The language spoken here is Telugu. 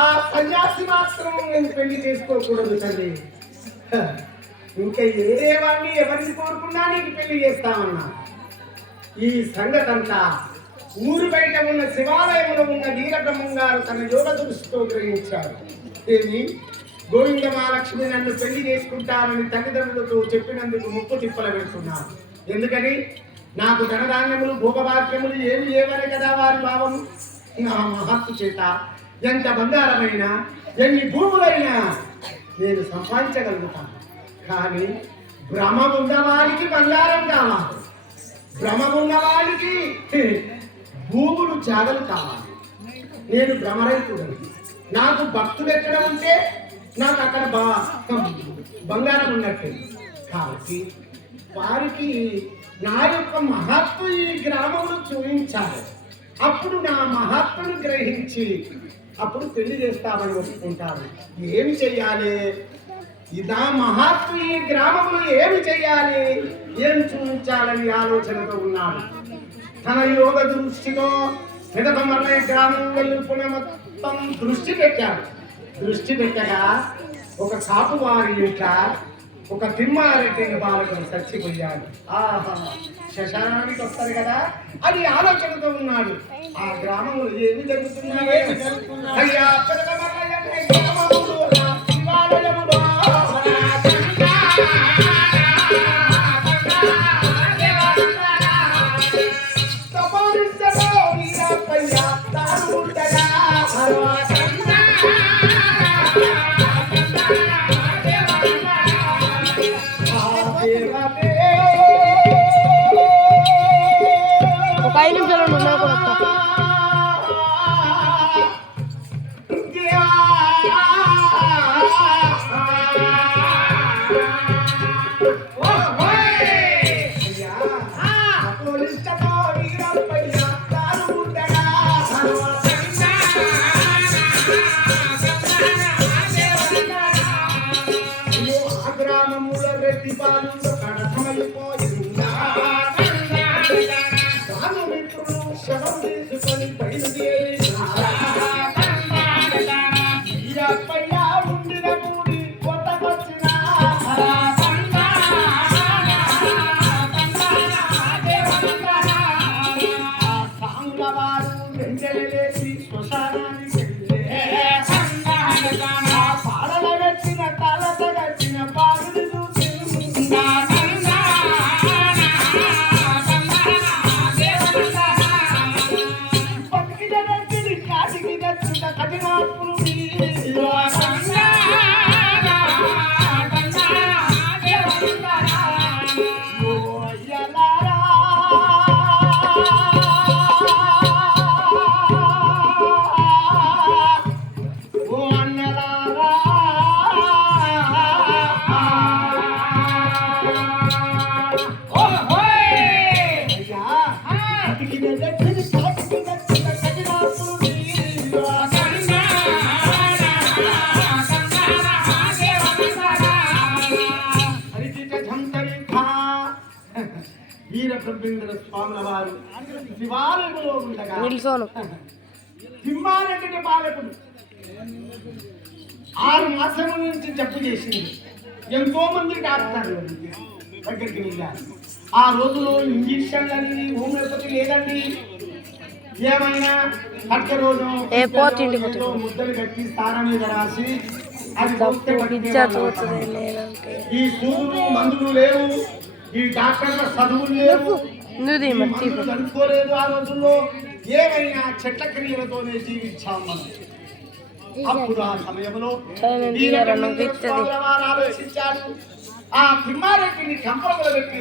ఆ సన్యాసి మాత్రం నేను పెళ్లి చేసుకోకూడదు తల్లి. ఇంకా ఏ వాడిని ఎవరిని కోరుకున్నా నీకు పెళ్లి చేస్తామన్నా. ఈ సంగతంతా ఊరు బయట ఉన్న శివాలయంలో ఉన్న వీరబ్రహ్మం గారు తన యోగ దృష్టితో గ్రహించారు. ఏమి గోవింద మహాలక్ష్మి నన్ను పెళ్లి చేసుకుంటానని తల్లిదండ్రులతో చెప్పినందుకు ముప్పు తిప్పల పెడుతున్నారు. ఎందుకని నాకు ధనధాన్యములు భోగభాగ్యములు ఏమి లేవని కదా వారి భావం. నా మహత్తు చేత ఎంత బంగారమైనా ఎన్ని భూములైనా నేను సంపాదించగలుగుతాను. కానీ భ్రమ ఉన్నవాడికి బంగారం కావాలి, భ్రమ ఉన్నవాడికి భూములు జాగలు కావాలి. నేను భ్రమరైతుడని. నాకు భక్తులు ఎక్కడ ఉంటే నాకు అక్కడ బంగారం ఉన్నట్టు. కాబట్టి వారికి నా యొక్క మహత్వ ఈ గ్రామంలో చూపించాలి. అప్పుడు నా మహత్వను గ్రహించి అప్పుడు పెళ్లి చేస్తామని ఒప్పుకుంటారు. ఏమి చెయ్యాలి? నా మహత్వ ఈ గ్రామంలో ఏమి చెయ్యాలి, ఏం చూపించాలని ఆలోచనతో ఉన్నాడు. తన యోగ దృష్టితో మిగతమర్లే గ్రామం వెళ్ళిపోయిన మొత్తం దృష్టి పెట్టాడు. దృష్టి పెట్టగా ఒక కాపువారి యొక్క ఒక తిమ్మారెడ్డి బాలకుడు చచ్చిపోయాడు. ఆహా, శ్మశానానికి వస్తారు కదా, అది ఆలోచనతో ఉన్నాడు. ఆ గ్రామంలో ఏమి జరుగుతున్నాయి? అయ్యా ఒక 5 నిమిషాలు ఉన్నాయి కూడా. వీరబ్రహ్మేంద్ర స్వాముల వారు శివాలయంలో ఉండగా తిమ్మారెడ్డి బాలకుడు 6 మాసముల నుంచి జబ్బు చేసింది. ఎంతో మంది డాక్టర్లు దగ్గరికి వెళ్ళారు. ఆ రోజులో ఇంజక్షన్ అని హోమియోపతి లేదండి. ఏమైనా కట్ట రోజు ముద్దలు కట్టి స్థానం మీద రాసి అది ఈ సూదులు మందులు లేవు, ఈ డాక్టర్ల చదువులు లేవు, అనుకోలేదు. ఆ రోజుల్లో ఏమైనా చెట్ల క్రియలతోనే జీవించాం మనం. అప్పుడు ఆ సమయంలో సరే, వీరబ్రహ్మేంద్ర నాకు ఇస్తుంది. స్వామి వారు ఆలోచించాడు. ఆ తిమ్మారెడ్డిని కంపలలో పెట్టి